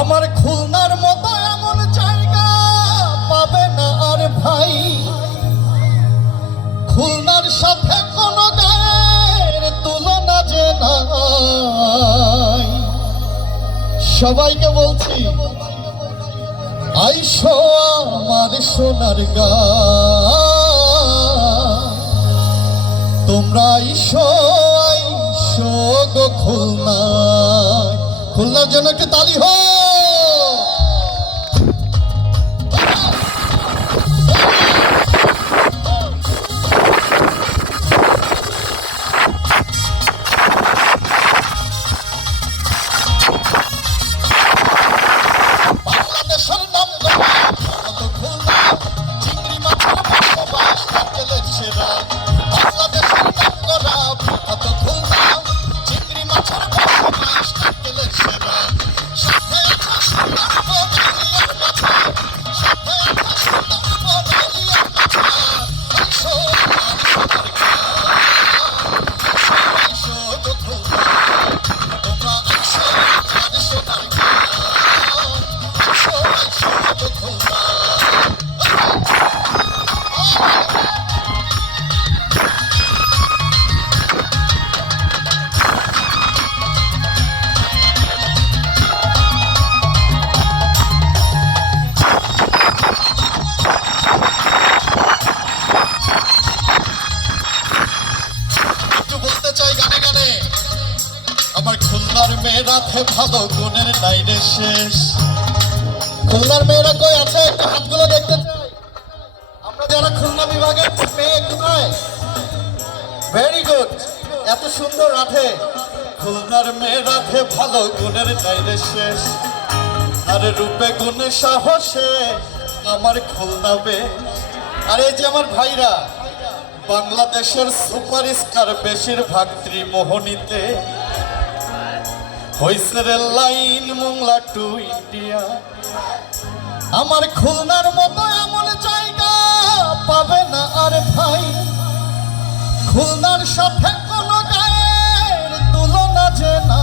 আমার খুলনার মতো এমন জায়গা পাবে না আর ভাই, খুলনার সাথে কোনো গায়ের তুলনা যে নাই। সবাইকে বলছি আইসো আমার সোনার গাঁও, তোমরা আইসো আইসো গো খুলনায়। খুলনার জন্য একটু তালি হোক। আমার খুলনার মেয়েরা ভালো গুণের নাই রে শেষ। খুলনার মেয়েরা কই আছে একটু হাতগুলো দেখতে চাই। আমরা যারা খুলনা বিভাগের মেয়ে কোথায়? ভেরি গুড, এত সুন্দর রাধে। খুলনার মেয়েরা ভালো গুণের নাই রে শেষ, আর রূপে গুণে সাহসে আমার খুলনা বেশ। আর এই যে আমার ভাইরা বাংলাদেশের সুপারস্টার বেশিরভাগ ত্রিমোহনীতে হইছে rail line Mongla to India. আমার খুলনার মতো এমন জায়গা পাবে না আর ভাই, খুলনার সাথে কোনো গায়ের তুলনা যে না।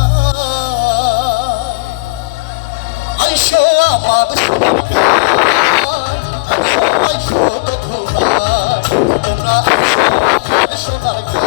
আইসো আমার সোনার গাঁও, আইসো আইসো তো খুলনা, তোমরা আইসো আমার সোনার গাঁও।